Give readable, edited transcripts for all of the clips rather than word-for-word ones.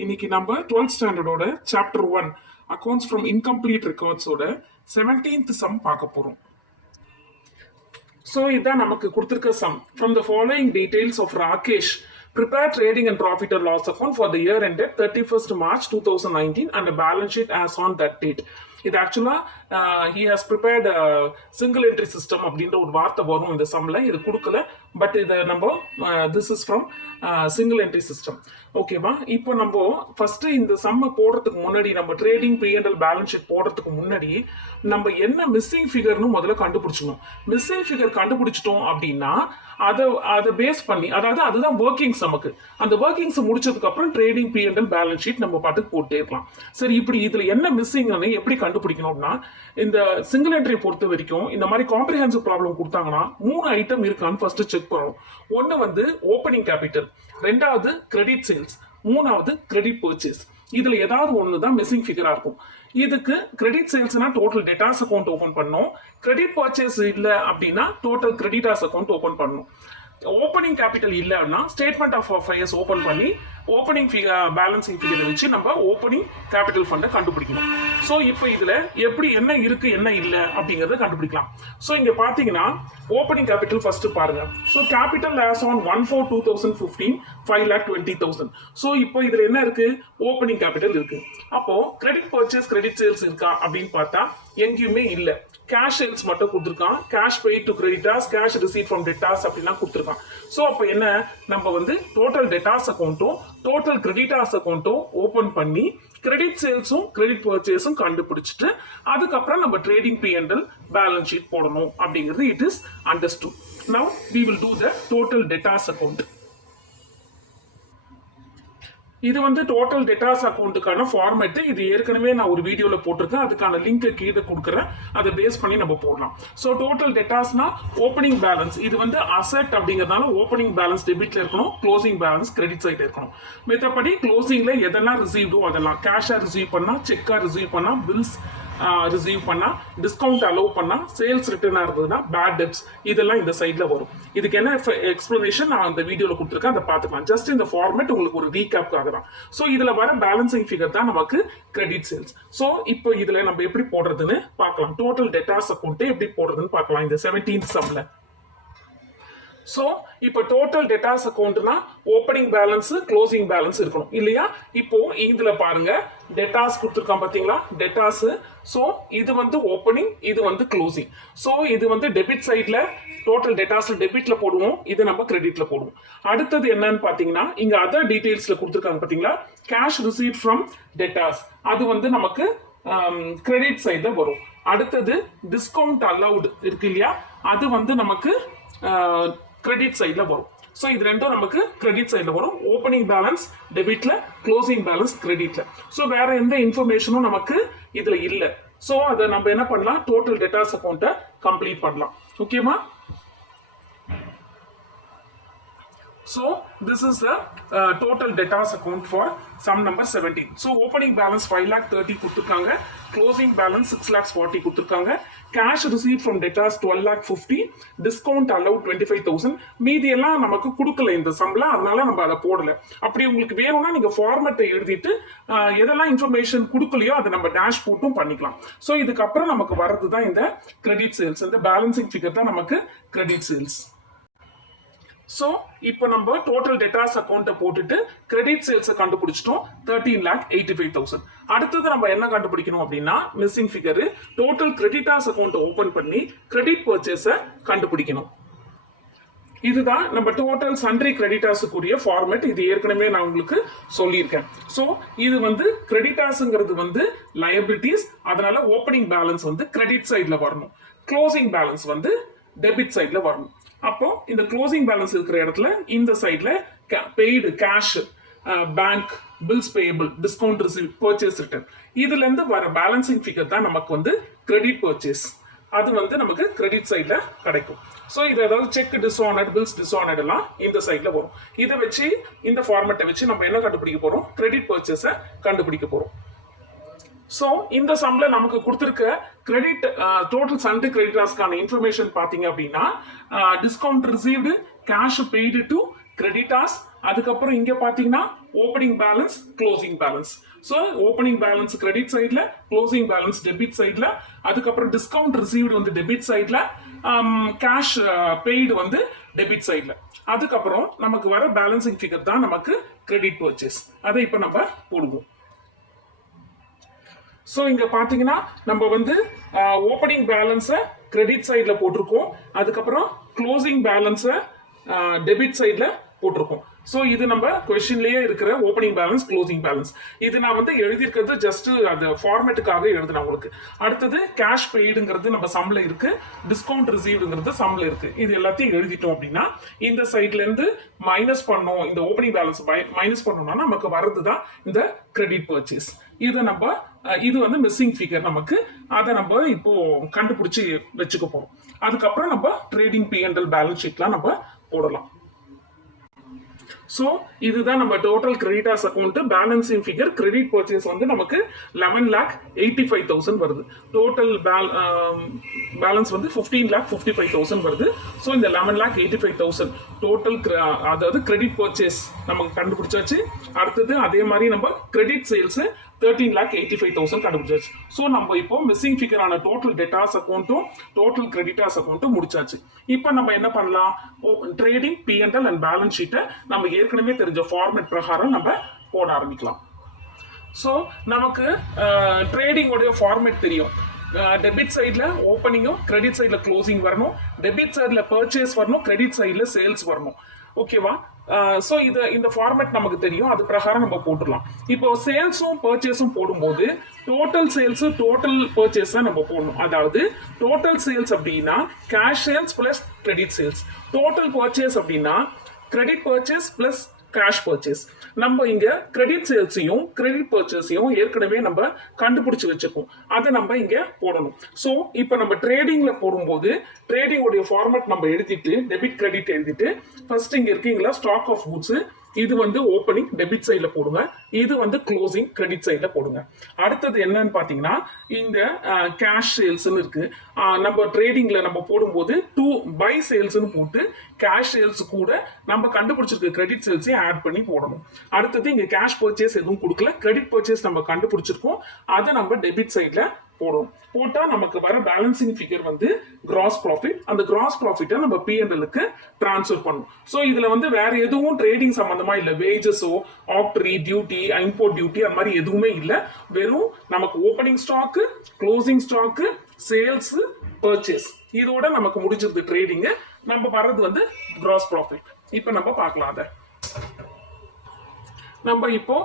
இன்னைக்கு நம்ம 12th ஸ்டாண்டர்டோட சாப்டர் 1 அக்கௌண்ட்ஸ் ஃப்ரம் இன்கம்ப்ளீட் ரெக்கார்ட்ஸோட 17th சம் பார்க்க போறோம். ஸோ இதான் நமக்கு கொடுத்துருக்க sum. From the following details of Rakesh prepare trading and profit or loss account for the year ended 31st March 2019 and a balance sheet as on that date. இது ஆக்சுவலா he has prepared a single entry system அப்படின்ற ஒரு வார்த்தை வரும் இந்த சம்ல. இது கொடுக்கல, but இதை நம்ம this is from single entry system. ஓகேவா? இப்போ நம்ம ஃபர்ஸ்ட் இந்த சம்மை போடுறதுக்கு முன்னாடி, நம்ம ட்ரேடிங் P&L பேலன்ஸ் ஷீட் போடுறதுக்கு முன்னாடி நம்ம என்ன மிஸ்ஸிங் ஃபிகர்னு முதல்ல கண்டுபிடிச்சணும். மிஸ்ஸிங் ஃபிகர் கண்டுபிடிச்சிட்டோம் அப்படின்னா அதை பேஸ் பண்ணி, அதாவது அதுதான் ஒர்க்கிங்ஸ். நமக்கு அந்த ஒர்க்கிங்ஸ் முடிச்சதுக்கு அப்புறம் ட்ரேடிங் P&L பேலன்ஸ் ஷீட் நம்ம பாட்டுக்கு போட்டே இருக்கலாம். சரி, இப்படி இதுல என்ன மிஸ்ஸிங்னு எப்படி கண்டுபிடிக்கணும்னா, இந்த சிங்கிள் என்ட்ரி பொறுத்த வரைக்கும் இந்த மாதிரி காம்ப்ரிஹென்சிவ் ப்ராப்ளம் கொடுத்தாங்கன்னா 3 ஐட்டம் இருக்கான்னு ஃபர்ஸ்ட் செக் பண்ணணும். ஒன்னு வந்து ஓப்பனிங் கேபிட்டல், ரெண்டாவது கிரெடிட் சேல்ஸ், மூணாவது கிரெடிட் பர்ச்சேஸ். இதுல ஏதாவது ஒன்று தான் மிஸ்ஸிங் ஃபிகரா இருக்கும். இதுக்கு கிரெடிட் சேல்ஸ்னா டோட்டல் டெட்டாஸ் அக்கௌண்ட் ஓபன் பண்ணணும். கிரெடிட் பர்ச்சேஸ் இல்ல அப்படின்னா டோட்டல் கிரெடிட்டாஸ் அக்கௌண்ட் ஓபன் பண்ணணும். ஓப்பனிங் கேபிட்டல் இல்லைன்னா ஸ்டேட்மெண்ட் ஆஃப் அஃபேர்ஸ் ஓபன் பண்ணி ஓப்பனிங் பேலன்சிங் ஃபிகரை வச்சு நம்ம ஓப்பனிங் கேபிட்டல் ஃபண்டை கண்டுபிடிக்கணும். ஸோ இப்போ இதுல எப்படி என்ன இருக்கு என்ன இல்லை அப்படிங்கறத கண்டுபிடிக்கலாம். ஸோ இங்க பாத்தீங்கன்னா ஓப்பனிங் கேபிட்டல் ஃபர்ஸ்ட் பாருங்க. So capital as on 1/4/2015 5,20,000. So இப்போ இதுல என்ன இருக்கு? ஓப்பனிங் கேபிட்டல் இருக்கு. அப்போ கிரெடிட் பர்ச்சேஸ் கிரெடிட் சேல்ஸ் இருக்கா அப்படின்னு பார்த்தா எங்கேயுமே இல்லை. கேஷ் சேல்ஸ் மட்டும் கொடுத்துருக்கான். Cash paid to creditors, cash receive from debtors அப்படின்னா கொடுத்துருக்கான். ஸோ அப்போ என்ன, நம்ம வந்து டோட்டல் டெட்டாஸ் அக்கௌண்ட்டும் டோட்டல் கிரெடிட்டாஸ் அக்கௌண்ட்டும் ஓபன் பண்ணி கிரெடிட் சேல்ஸும் கிரெடிட் பர்ச்சேஸும் கண்டுபிடிச்சிட்டு அதுக்கப்புறம் நம்ம ட்ரேடிங் P&L பேலன்ஸ் ஷீட் போடணும் அப்படிங்கிறது it is understood. Now we will do the total debtors account. இது வந்து டோட்டல் டெட்டாஸ் அக்கௌண்ட்டுக்கான ஃபார்மேட். இது ஏற்கனவே நான் ஒரு வீடியோல போட்டிருக்கேன், அதுக்கான லிங்க் கீழே கொடுக்குறேன். அதை பேஸ் பண்ணி நம்ம போடலாம். ஸோ டோட்டல் டெட்டாஸ்னா ஓப்பனிங் பேலன்ஸ். இது வந்து அசெட் அப்படிங்கிறதுனால ஓப்பனிங் பேலன்ஸ் டெபிட்ல இருக்கணும், க்ளோசிங் பேலன்ஸ் கிரெடிட் சைட்ல இருக்கணும். மற்றபடி க்ளோசிங்ல எதெல்லாம் ரிசீவ்டோ அதெல்லாம், கேஷா ரிசீவ் பண்ணா, செக்கா ரிசீவ் பண்ணா, பில்ஸ் ரிசீவ் பண்ணா, டிஸ்கவுண்ட் அலோவ் பண்ணா, சேல்ஸ் ரிட்டர்னா இருந்ததுன்னா பேட் டெப்ஸ், இதெல்லாம் இந்த சைட்ல வரும். இதுக்கு என்ன எக்ஸ்பிளனேஷன் நான் அந்த வீடியோல கொடுத்துருக்கேன், அதை பார்த்துக்கலாம். ஜஸ்ட் இந்த ஃபார்மேட் உங்களுக்கு ஒரு ரீகேப்காக தான். ஸோ இதுல வர பேலன்சிங் ஃபிகர் தான் நமக்கு கிரெடிட் சேல்ஸ். ஸோ இப்போ இதுல நம்ம எப்படி போடுறதுன்னு பார்க்கலாம். டோட்டல் டெட்டாஸ் அக்கௌண்ட் எப்படி போடுறதுன்னு பார்க்கலாம் இந்த 17th சம்ல. ஸோ இப்போ டோட்டல் டெட்டாஸ் அக்கௌண்ட்னா ஓப்பனிங் பேலன்ஸ் க்ளோசிங் பேலன்ஸ் இருக்கணும் இல்லையா? இப்போ இதுல பாருங்க, டெட்டாஸ் கொடுத்துருக்கான் பாத்தீங்களா, டெட்டாஸ். ஸோ இது வந்து ஓப்பனிங், இது வந்து க்ளோசிங். ஸோ இது வந்து டெபிட் சைட்ல டோட்டல் டெட்டாஸ் டெபிட்ல போடுவோம், இது நம்ம கிரெடிட்ல போடுவோம். அடுத்தது என்னன்னு பாத்தீங்கன்னா, இங்க அதர் டீடைல்ஸ்ல கொடுத்துருக்காங்க பாத்தீங்களா, கேஷ் ரிசீவ் ஃப்ரம் டெட்டாஸ், அது வந்து நமக்கு கிரெடிட் சைட்ல வரும். அடுத்தது டிஸ்கவுண்ட் அலவுட் இருக்கு இல்லையா, அது வந்து நமக்கு கிரெடிட் சைட்ல வரும். ஸோ இது ரெண்டும் நமக்கு கிரெடிட் சைட்ல வரும். ஓப்பனிங் பேலன்ஸ் டெபிட்ல, க்ளோசிங் பேலன்ஸ் கிரெடிட்ல. ஸோ வேற எந்த இன்ஃபர்மேஷனும் நமக்கு இதுல இல்லை. ஸோ அதை நம்ம என்ன பண்ணலாம், டோட்டல் டெட்டாஸ் அக்கௌண்ட்டை கம்ப்ளீட் பண்ணலாம். ஓகேவா? So this is the total debtors account for sum number 17. So opening balance 5,30,000 கொடுத்திருக்காங்க, closing balance 6,40,000 கொடுத்திருக்காங்க, cash received from debtors 12,50,000, discount allowed 25,000. மீதி எல்லாம் நமக்கு கொடுக்கல இந்த சம்ல, அதனால நம்ம அதை போடல. அப்படி உங்களுக்கு வேணும்னா நீங்க ஃபார்மேட்டை எழுதிட்டு எதெல்லாம் இன்ஃபர்மேஷன் கொடுக்கலையோ அதை நம்ம டேஷ் போட்டும் பண்ணிக்கலாம். ஸோ இதுக்கப்புறம் நமக்கு வர்றது தான் இந்த கிரெடிட் சேல்ஸ். இந்த பேலன்சிங் ஃபிகர் தான் நமக்கு கிரெடிட் சேல்ஸ். ஸோ இப்போ நம்ம டோட்டல் டெட்டாஸ் அக்கௌண்ட்டை போட்டுட்டு கிரெடிட் சேல்ஸை கண்டுபிடிச்சிட்டோம் 13,85,000. அடுத்தது நம்ம என்ன கண்டுபிடிக்கணும் அப்படின்னா, மிஸ்ஸிங் ஃபிகர் டோட்டல் கிரெடிட்டாஸ் அக்கௌண்ட்டை ஓபன் பண்ணி கிரெடிட் பர்ச்சேஸை கண்டுபிடிக்கணும். இதுதான் நம்ம டோட்டல் சன்ட்ரி கிரெடிட்டாஸுக்குரிய ஃபார்மேட். இது ஏற்கனவே நான் உங்களுக்கு சொல்லியிருக்கேன். ஸோ இது வந்து கிரெடிட்டாஸுங்கிறது வந்து லயபிலிட்டிஸ், அதனால ஓப்பனிங் பேலன்ஸ் வந்து கிரெடிட் சைட்ல வரணும், க்ளோசிங் பேலன்ஸ் வந்து டெபிட் சைட்ல வரணும். அப்போ இந்த க்ளோசிங் பேலன்ஸ் இருக்கிற இடத்துல இந்த சைட்ல paid cash, bank, bills payable, discount receive, purchase return, இதுல இருந்து வர பேலன்சிங் ஃபிகர் தான் நமக்கு வந்து கிரெடிட் பர்ச்சேஸ். அது வந்து நமக்கு கிரெடிட் சைட்ல கிடைக்கும். ஸோ இது அதாவது செக் டிஸ்ஆனர்ட், பில்ஸ் டிஸ்ஆனர்ட் எல்லாம் இந்த சைட்ல வரும். இதை வச்சு இந்த ஃபார்மேட்டை வச்சு நம்ம என்ன கண்டுபிடிக்க போறோம், கிரெடிட் பர்ச்சேஸை கண்டுபிடிக்க போறோம். ஸோ இந்த சம்ல நமக்கு கொடுத்துருக்க கிரெடிட் டோட்டல் சன்ட்ரி கிரெடிட்டாஸ்க்கான இன்ஃபர்மேஷன் பார்த்தீங்க அப்படின்னா, discount received, cash paid to creditors, அதுக்கப்புறம் இங்க பாத்தீங்கன்னா opening balance, closing balance. So opening balance credit சைட்ல, க்ளோசிங் பேலன்ஸ் டெபிட் சைட்ல, அதுக்கப்புறம் டிஸ்கவுண்ட் ரிசீவ்டு வந்து டெபிட் சைட்ல, கேஷ் பெய்டு வந்து டெபிட் சைட்ல. அதுக்கப்புறம் நமக்கு வர பேலன்சிங் ஃபிகர் தான் நமக்கு கிரெடிட் பர்ச்சேஸ். அதை இப்போ நம்ம போடுவோம். ஸோ இங்க பாத்தீங்கன்னா நம்ம வந்து ஓப்பனிங் பேலன்ஸை கிரெடிட் சைட்ல போட்டிருக்கோம், அதுக்கப்புறம் க்ளோசிங் பேலன்ஸை டெபிட் சைட்ல போட்டிருக்கோம். ஸோ இது நம்ம கொஸ்டின்லயே இருக்கிற ஓப்பனிங் பேலன்ஸ், க்ளோசிங் பேலன்ஸ். இது நான் வந்து எழுதியிருக்கிறது ஜஸ்ட் அந்த ஃபார்மேட்டுக்காக எழுதுனேன் உங்களுக்கு. அடுத்தது கேஷ் பெய்டுங்கிறது நம்ம சம்ல இருக்கு, டிஸ்கவுண்ட் ரிசீவ்டுங்கிறது சம்ல இருக்கு. இது எல்லாத்தையும் எழுதிட்டோம் அப்படின்னா இந்த சைட்ல இருந்து மைனஸ் பண்ணோம், இந்த ஓப்பனிங் பேலன்ஸ் மைனஸ் பண்ணோம்னா நமக்கு வர்றது தான் இந்த கிரெடிட் பர்ச்சேஸ். இதை நம்ம இது வந்து மிஸ்ஸிங் ஃபிகர் நமக்கு, அதை நம்ம இப்போ கண்டுபிடிச்சி வச்சுக்க போறோம். அதுக்கப்புறம் நம்ம ட்ரேடிங் P&L பேலன்ஸ் ஷீட்லாம் நம்ம போடலாம். ஸோ இதுதான் நம்ம total creditors account balancing figure. Credit purchase வந்து நமக்கு 11,85,000 வருது. டோட்டல் பேலன்ஸ் வந்து 15,55,000 வருது. ஸோ இந்த 11,85,000 டோட்டல், அதாவது கிரெடிட் பர்ச்சேஸ் நமக்கு கண்டுபிடிச்சாச்சு. அடுத்தது அதே மாதிரி நம்ம கிரெடிட் சேல்ஸ் 13,85,000 கண்டுபிடிச்சாச்சு. ஸோ நம்ம இப்போ மிஸ்ஸிங் ஃபிகரான டோட்டல் டெட்டார்ஸ் அக்கௌண்ட்டும் டோட்டல் கிரெடிட்டார்ஸ் அக்கௌண்ட்டும் முடிச்சாச்சு. இப்போ நம்ம என்ன பண்ணலாம், ட்ரேடிங் P&L அண்ட் பேலன்ஸ் ஷீட்டை நம்ம ஏற்கனவே தெரிஞ்ச ஃபார்மேட் பிரகாரம் நம்ம போட ஆரம்பிக்கலாம். ஸோ நமக்கு ட்ரேடிங்கோடைய ஃபார்மேட் தெரியும். டெபிட் சைடில் ஓப்பனிங்கும் கிரெடிட் சைடில் க்ளோசிங் வரணும், டெபிட் சைடில் பர்ச்சேஸ் வரணும், கிரெடிட் சைடில் சேல்ஸ் வரணும். ஓகேவா? ஸோ இந்த ஃபார்மேட் நமக்கு தெரியும், அது பிரகாரம் நம்ம போட்டுடலாம். இப்போ சேல்ஸும் பர்ச்சேஸும் போடும்போது டோட்டல் சேல்ஸ், டோட்டல் பர்ச்சேஸ் தான் நம்ம போடணும். அதாவது டோட்டல் சேல்ஸ் அப்படின்னா cash sales plus credit sales, total purchase அப்படின்னா credit purchase plus cash purchase. நம்ம இங்க கிரெடிட் சேல்ஸையும் கிரெடிட் பர்ச்சேஸையும் ஏற்கனவே நம்ம கண்டுபிடிச்சு வச்சிருக்கோம், அதை நம்ம இங்க போடணும். ஸோ இப்போ நம்ம ட்ரேடிங்ல போடும்போது ட்ரேடிங்கோடைய ஃபார்மேட் நம்ம எழுதிட்டு டெபிட் கிரெடிட் எழுதிட்டு ஃபர்ஸ்ட் இங்க இருக்கீங்களா ஸ்டாக் ஆஃப் குட்ஸ், இது வந்து ஓப்பனிங் டெபிட் சைட்ல போடுங்க, இது வந்து க்ளோசிங் கிரெடிட் சைட்ல போடுங்க. அடுத்தது என்னன்னு பாத்தீங்கன்னா இந்த கேஷ் சேல்ஸ்னு இருக்கு. நம்ம ட்ரேடிங்ல நம்ம போடும்போது டு பை சேல்ஸ்னு போட்டு கேஷ் சேல்ஸ் கூட நம்ம கண்டுபிடிச்சிருக்க கிரெடிட் சேல்ஸையும் ஆட் பண்ணி போடணும். அடுத்தது இங்க கேஷ் பர்ச்சேஸ் எதுவும் கொடுக்கல, கிரெடிட் பர்ச்சேஸ் நம்ம கண்டுபிடிச்சிருக்கோம், அதை நம்ம டெபிட் சைட்ல போடும். போட்டா நமக்கு வர பேலன்சிங் ஃபிகர் வந்து கிராஸ் ப்ராஃபிட். அந்த கிராஸ் ப்ராஃபிட்டை நம்ம P&L-க்கு டிரான்ஸ்ஃபர் பண்ணும். ஸோ இதுல வந்து வேற எதுவும் ட்ரேடிங் சம்பந்தமா இல்ல, வேஜஸோ ஆப்டரி டியூட்டி இம்போர்ட் டியூட்டி அந்த மாதிரி எதுவுமே இல்ல. வெறும் நமக்கு opening stock, closing stock, sales, purchase, இதோட நமக்கு முடிஞ்சிருது ட்ரேடிங். நம்ம வர்றது வந்து கிராஸ் ப்ராஃபிட். இப்போ நம்ம பார்க்கலாம். அதை நம்ம இப்போ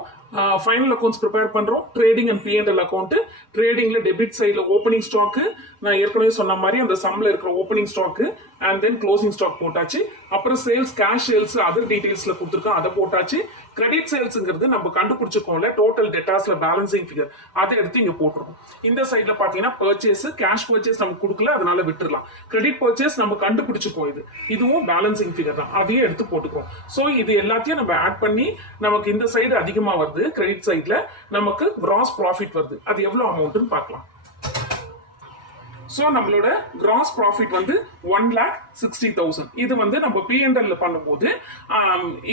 ஃபைனல் அக்கௌண்ட்ஸ் ப்ரிப்பேர் பண்றோம். Trading and P&L account. ட்ரேடிங்ல டெபிட் சைட்ல ஓப்பனிங் ஸ்டாக் நான் ஏற்கனவே சொன்ன மாதிரி அந்த சம்ல இருக்கிற opening stock and then closing stock போட்டாச்சு. அப்புறம் சேல்ஸ், கேஷ் சேல்ஸ், அதர் டீடைல்ஸ்ல கொடுத்துருக்கோம், அதை போட்டாச்சு. கிரெடிட் சேல்ஸ்ங்கிறது நம்ம கண்டுபிடிச்சிருக்கோம்ல டோட்டல் டெட்டாஸ்ல பேலன்சிங் ஃபிகர், அதை எடுத்து இங்க போட்டுருவோம். இந்த சைட்ல பாத்தீங்கன்னா பர்ச்சேஸ், கேஷ் பர்ச்சேஸ் நமக்கு கொடுக்கல, அதனால விட்டுறலாம். கிரெடிட் பர்ச்சேஸ் நம்ம கண்டுபிடிச்சிருக்கோம், இதுவும் பேலன்சிங் ஃபிகர் தான், அதையே எடுத்து போட்டுக்கிறோம். ஸோ இது எல்லாத்தையும் நம்ம ஆட் பண்ணி நமக்கு இந்த சைடு அதிகமா வருது, கிரெடிட் சைட்ல நமக்கு கிராஸ் ப்ராஃபிட் வருது. அது எவ்வளவு அமௌண்ட்னு பார்க்கலாம். ஸோ நம்மளோட கிராஸ் ப்ராஃபிட் வந்து 1,60,000. இது வந்து நம்ம P&L பண்ணும்போது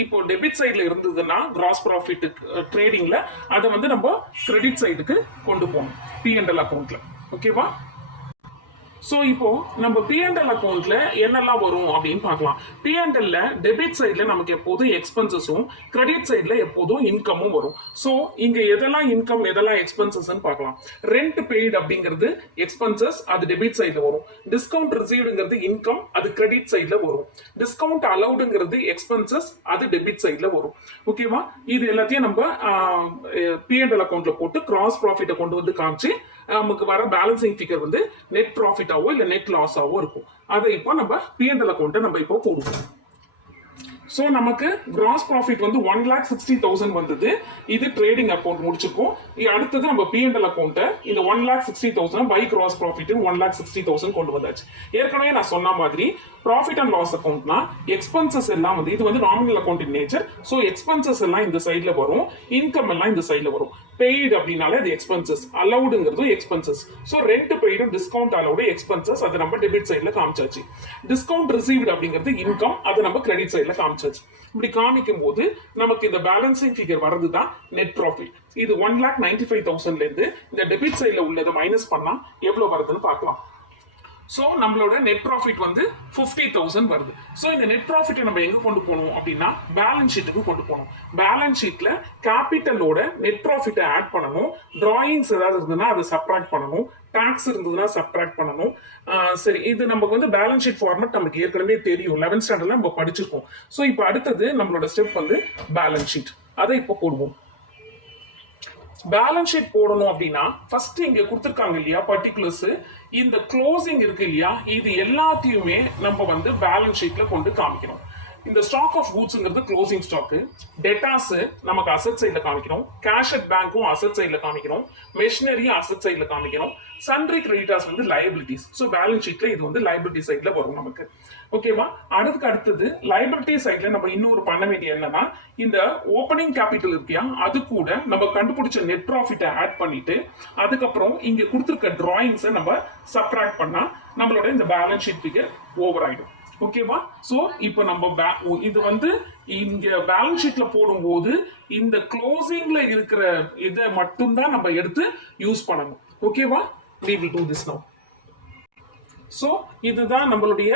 இப்போ டெபிட் சைட்ல இருந்ததுன்னா கிராஸ் ப்ராஃபிட் ட்ரேடிங்ல அதை வந்து நம்ம கிரெடிட் சைடுக்கு கொண்டு போகணும் P&L அக்கௌண்ட்ல. ஓகேவா? ஸோ இப்போ நம்ம P&L அக்கௌண்ட்ல என்னெல்லாம் வரும் அப்படின்னு பார்க்கலாம். P&L டெபிட் சைட்ல நமக்கு எப்போதும் எக்ஸ்பென்சஸும் கிரெடிட் சைட்ல எப்போதும் இன்கமும் வரும். ஸோ இங்க எதெல்லாம் இன்கம் எதெல்லாம் எக்ஸ்பென்சஸ் பார்க்கலாம். ரெண்ட் பெய்டு அப்படிங்கிறது எக்ஸ்பென்சஸ், அது டெபிட் சைட்ல வரும். டிஸ்கவுண்ட் ரிசீவ்டுங்கிறது இன்கம், அது கிரெடிட் சைட்ல வரும். டிஸ்கவுண்ட் அலவுடுங்கிறது எக்ஸ்பென்சஸ், அது டெபிட் சைட்ல வரும். ஓகேவா? இது எல்லாத்தையும் நம்ம P&L அக்கௌண்ட்ல போட்டு கிராஸ் ப்ராஃபிட்டை கொண்டு வந்து காமிச்சு நமக்கு வர பேலன்சிங் ஃபிகர் வந்து நெட் ப்ராஃபிட்டாவோ இல்ல நெட் லாஸாவோ இருக்கும். அதை இப்போ நம்ம P&L அக்கௌண்ட்டை நம்ம இப்போ போடுவோம். ஸோ நமக்கு கிராஸ் ப்ராஃபிட் வந்து 1,60,000 வந்தது. இது ட்ரேடிங் அக்கௌண்ட் முடிச்சிருக்கோம். அடுத்தது நம்ம P&L அக்கௌண்ட்டை இந்த 1,60,000 பை கிராஸ் ப்ராஃபிட் 1,60,000 கொண்டு வந்தாச்சு. ஏற்கனவே நான் சொன்ன மாதிரி ப்ராஃபிட் அண்ட் லாஸ் அக்கௌண்ட்னா எக்ஸ்பென்சஸ் எல்லாம் வந்து இது வந்து nominal account in nature. So expenses எல்லாம் இந்த சைட்ல வரும், இன்கம் எல்லாம் இந்த சைட்ல வரும். பெய்டு அப்படின்னாலே அது எக்ஸ்பென்சஸ், அலவுடுங்கிறது expenses. So rent paid, discount allowed expenses, அதை நம்ம டெபிட் சைட்ல காமிச்சாச்சு. டிஸ்கவுண்ட் ரிசீவ்டு அப்படிங்கிறது இன்கம், அதை நம்ம கிரெடிட் சைட்ல காமிச்சாச்சு. இப்படி காமிக்கும் போது நமக்கு இந்த பேலன்சிங் ஃபிகர் வரது தான் நெட் ப்ராஃபிட். இது 1,95,000 இருந்து இந்த டெபிட் சைடில் உள்ளதை மைனஸ் பண்ணா எவ்வளவு வருதுன்னு பார்க்கலாம். ஸோ நம்மளோட நெட் ப்ராஃபிட் வந்து 50,000 வருது. ஸோ இந்த நெட் ப்ராஃபிட்டை நம்ம எங்க கொண்டு போகணும் அப்படின்னா பேலன்ஸ் ஷீட்டுக்கு கொண்டு போகணும். பேலன்ஸ் ஷீட்ல கேபிட்டலோட நெட் ப்ராஃபிட்டை ஆட் பண்ணணும். டிராயிங்ஸ் ஏதாவது இருந்ததுன்னா அதை சப்ராக்ட் பண்ணணும். டாக்ஸ் இருந்ததுன்னா சப்ராக்ட் பண்ணணும். சரி, இது நமக்கு வந்து பேலன்ஸ் ஷீட் ஃபார்மட் நமக்கு ஏற்கனவே தெரியும், 11th ஸ்டாண்டர்ட்ல நம்ம படிச்சிருக்கோம். ஸோ இப்போ அடுத்தது நம்மளோட ஸ்டெப் வந்து பேலன்ஸ் ஷீட். அதை இப்போ போடுவோம். பேலன்ஸ் ஷீட் போடணும் அப்படின்னா ஃபர்ஸ்ட் இங்க கொடுத்துருக்காங்க இல்லையா பர்டிகுலர்ஸ், இந்த க்ளோசிங் இருக்கு இல்லையா, இது எல்லாத்தையுமே நம்ம வந்து பேலன்ஸ் ஷீட்ல கொண்டு காமிக்கணும். இந்த ஸ்டாக் ஆஃப் கூட்ஸ்ங்கிறது க்ளோசிங் ஸ்டாக், டெட்டாஸ் நமக்கு அசெட் சைட்ல காமிக்கணும், கேஷ் அட் பேங்க்கும் அசெட் சைட்ல காமிக்கணும், மெஷினரியும் அசெட் சைட்ல காமிக்கணும், சன்ட்ரி கிரெடிட்டாஸ் வந்து லைபிலிட்டிஸ். ஸோ பேலன்ஸ் ஷீட்ல இது வந்து லைபிலிட்டி சைட்ல வரும் நமக்கு. ஓகேவா? அதுக்கு அடுத்தது லைபிலிட்டி சைட்ல நம்ம இன்னொரு பண்ண வேண்டிய என்னன்னா, இந்த ஓப்பனிங் கேபிட்டல் இருக்கியா அது கூட நம்ம கண்டுபிடிச்ச நெட் ப்ராஃபிட்டை ஆட் பண்ணிட்டு அதுக்கப்புறம் இங்க கொடுத்துருக்க டிராயிங்ஸை நம்ம சப்ராக்ட் பண்ணா நம்மளோட இந்த பேலன்ஸ் ஷீட் ஃபிகர் ஓவர் ஆயிடும். ஓகேவா? சோ இப்போ நம்ம இது வந்து இங்க பேலன்ஸ் ஷீட்ல போடும்போது இந்த க்ளோசிங்ல இருக்கிற இதை மட்டும்தான் நம்ம எடுத்து யூஸ் பண்ணணும். ஓகேவா? we will do this now. So இதுதான் நம்மளுடைய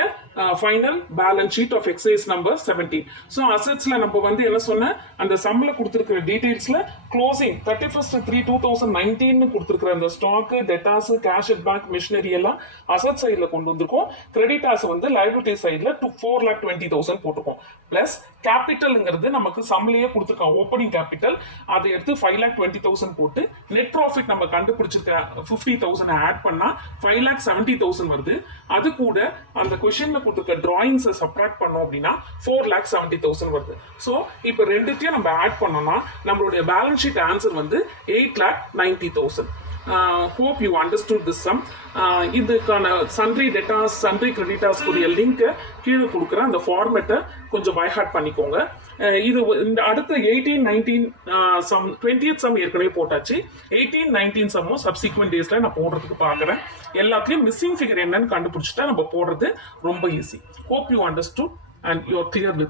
final balance sheet of exercise number 17. So அசெட்ஸ்ல நம்ம வந்து என்ன சொன்ன, அந்த சம்ல கொடுத்துருக்கிற டீடைல்ஸ்ல க்ளோசிங் 31/3/2019 கொடுத்துருக்கிற அந்த stock, debtors, cash at bank, machinery எல்லாம் அசெட் சைட்ல கொண்டு வந்திருக்கோம். கிரெடிட்டாஸ் வந்து லைபிலிட்டி சைட்ல 4,20,000 போட்டுக்கோம். பிளஸ் கேபிட்டல்ங்கிறது நமக்கு சம்லயே கொடுத்துருக்கோம், ஓப்பனிங் கேபிட்டல் அதை எடுத்து 5,20,000 போட்டு நெட் ப்ராஃபிட் நம்ம கண்டுபிடிச்சிருக்க 50,000 ஆட் பண்ணா 5,70,000 வருது. அது கூட அந்த கொஸ்டின்ல கொடுத்துருக்க டிராயிங்ஸை சப்ராக்ட் பண்ணோம் அப்படின்னா 4,70,000 வருது. ஸோ இப்போ ரெண்டுத்தையும் நம்ம ஆட் பண்ணோம்னா நம்மளுடைய பேலன்ஸ் ஷீட் ஆன்சர் வந்து 8,90,000. hope you understood this sum. இதுக்கான சன்ட்ரி டெட்டாஸ், சன்ட்ரி கிரெடிட்டாஸ் கூடிய லிங்க் கீழே கொடுக்குற அந்த ஃபார்மேட்டை கொஞ்சம் பை ஹார்ட் பண்ணிக்கோங்க. இது இந்த அடுத்த 18, 19 சம் 20th சம் ஏற்கனவே போட்டாச்சு. 18, 19 சம்மும் சப்சிக்வெண்ட் டேஸ்ல நான் போடுறதுக்கு பார்க்குறேன். எல்லாத்துலேயும் மிஸ்ஸிங் ஃபிகர் என்னன்னு கண்டுபிடிச்சிட்டா நம்ம போடுறது ரொம்ப easy. Hope you understood and you are clear with